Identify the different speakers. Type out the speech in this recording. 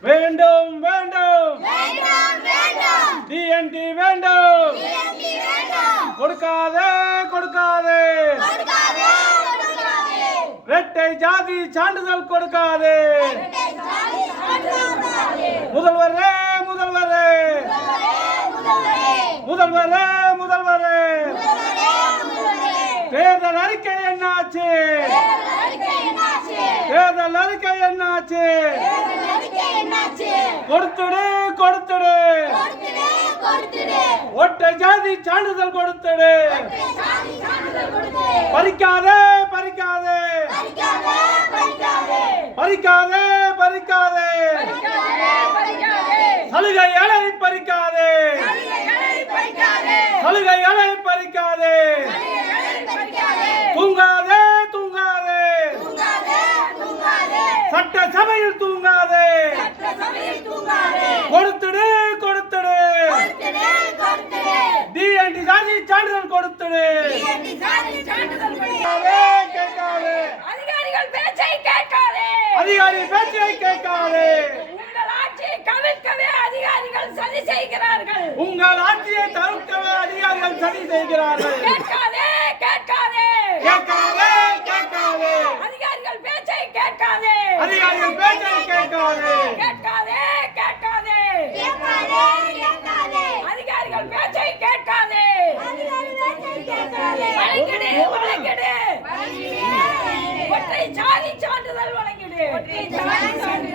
Speaker 1: வேண்டும் வேண்டும் டிஎன்டி வேண்டும். கொடுக்காதே கொடுக்காதே இரட்டை ஜாதி சான்றிதழ் கொடுக்காதே. முதல்வரே முதல்வரே முதல்வரே முதல்வரே தேர்தல் அறிக்கை என்னாச்சு? தேர்தல் அறிக்கை என்னாச்சு? கொடுத்துடு கொடுத்துடு ஒற்றை ஜாதி சான்றிதழ் கொடுத்துடு. பறிக்காதே பறிக்காதே பறிக்காதே பறிக்காதே சலுகைகளை பறிக்காதே சலுகைகளை பறிக்காதே. தூங்காதே தூங்காதே சட்டசபையில் தூங்காதே. கொடுத்துடு கொடுத்துடு டிஎன்டி ஜாதி சான்றிதழ் கொடுத்துடு. கேட்காதே
Speaker 2: அதிகாரிகள் பேச்சை கேட்காதே.
Speaker 1: அதிகாரி பேச்சை கேட்காதே.
Speaker 2: உங்கள் ஆட்சியை கவிழ்க்கவே அதிகாரிகள் சதி செய்கிறார்கள்.
Speaker 1: உங்கள் ஆட்சியை தவிர்க்கவே அதிகாரிகள் சதி செய்கிறார்கள்.
Speaker 2: கேட்காதே கேட்காதே
Speaker 1: கேட்காதே கேட்காதே
Speaker 2: அதிகாரிகள் பேச்சை கேட்காதே.
Speaker 1: அதிகாரிகள் பேச்சை கேட்காதே.
Speaker 2: கேட்காதே கேட்காதே அதிகாரிகள் பேச்சை கேட்காதே. வழங்கிடு வழங்கிடு ஒற்றை ஜாதி சான்றிதழ் வழங்கிடு.